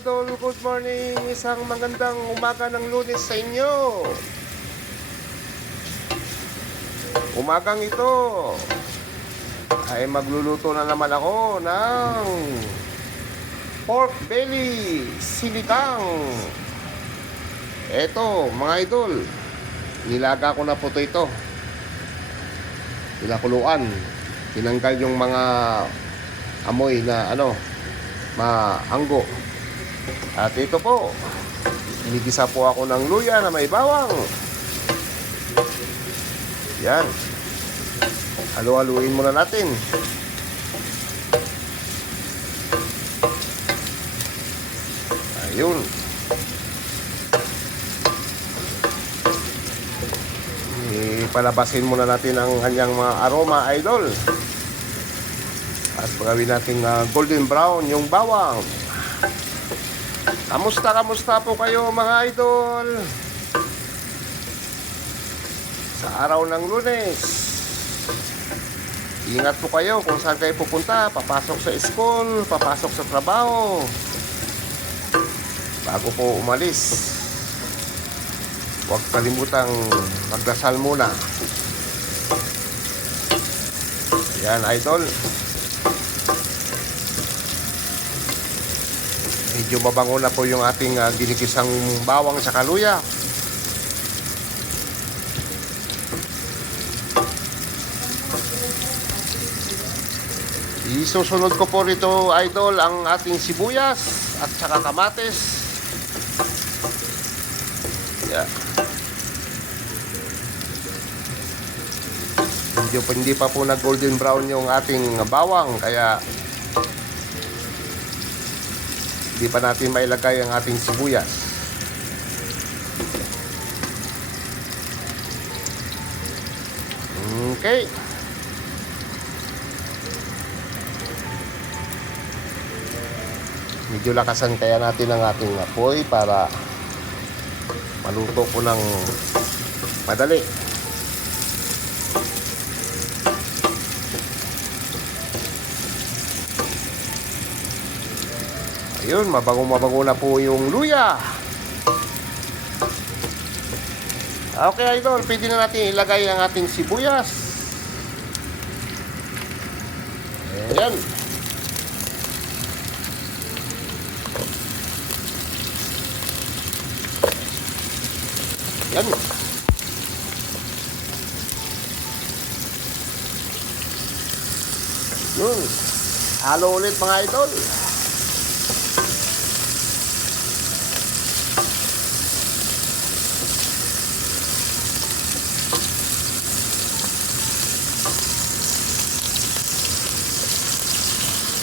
idol, good morning. Isang magandang umaga ng Lunes sa inyo. Umagang ito ay magluluto na naman ako ng pork belly sinigang. Eto mga idol, nilaga ko na po ito. Pinakuluan. Tinanggal yung mga amoy na maanggo. At ito po, inigisa po ako ng luya na may bawang. Yan. Halu-haluin muna natin. Ayun. Ipalabasin muna natin ang kanyang mga aroma, idol. At gawin natin golden brown yung bawang. Kamusta po kayo mga idol? Sa araw ng Lunes, ingat po kayo kung saan kayo pupunta. Papasok sa school, papasok sa trabaho. Bago po umalis, huwag kalimutang magdasal muna. Yan idol. Medyo mabango na po yung ating ginikisang bawang sa kaluya. Isusunod ko po rito idol ang ating sibuyas at saka kamatis. Yeah. Hindi pa po na golden brown yung ating bawang, kaya hindi pa natin mailagay ang ating sibuyas. Okay. Medyo lakasan kaya natin ang ating apoy para maluto po ng madali. Ayun, mabango na po yung luya. Okay idol, pwede na natin ilagay ang ating sibuyas. Ayan. Yan. Yun. Halo ulit mga idol.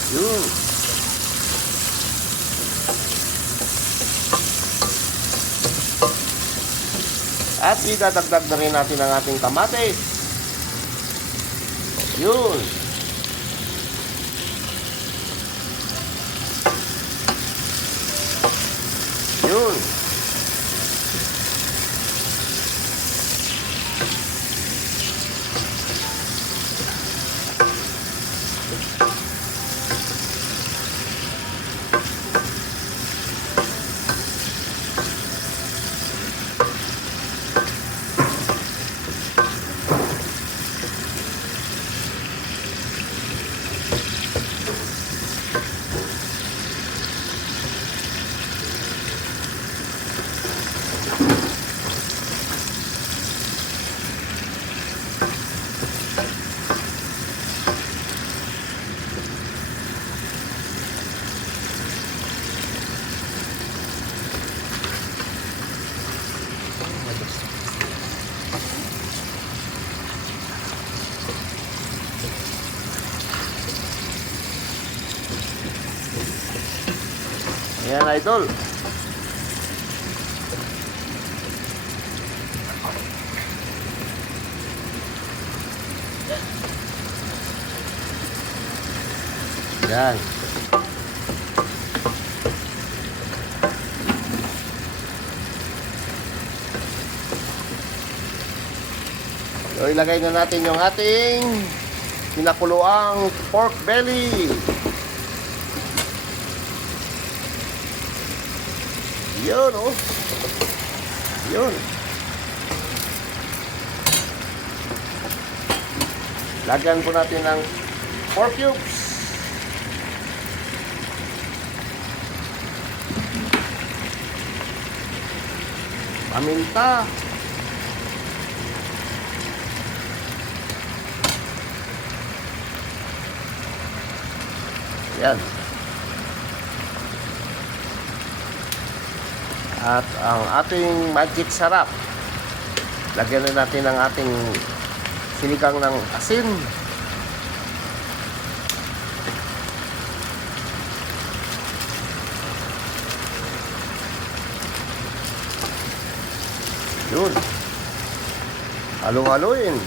Yun. At idadagdag na rin natin ang ating kamatis. Yun. Yun. Ayan idol. Yan. So ilagay na natin yung ating pinakuluang pork belly. Yun, oh. Yun. Lagyan po natin ng 4 cubes. Paminta. Yan. At ang ating magic sarap. Lagyan na natin ang ating sinigang ng asin. Yun. Halo-haloin.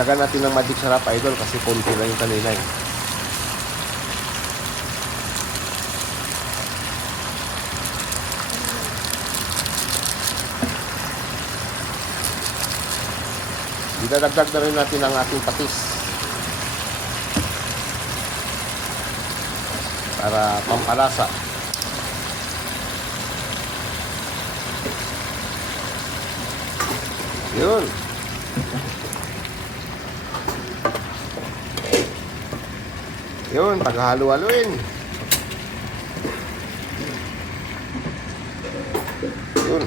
Dagdagan natin ng magic sarap, idol, kasi konti lang yung kanina eh. Idadagdag na rin natin ang ating patis para pampalasa. Yun. Yun, paghalo-haloin. Yun.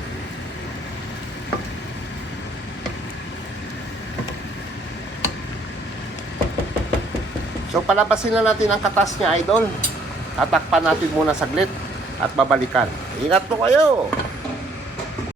So, palabasin na natin ang katas niya, idol. Tatakpan natin muna saglit at babalikan. Ingat po kayo!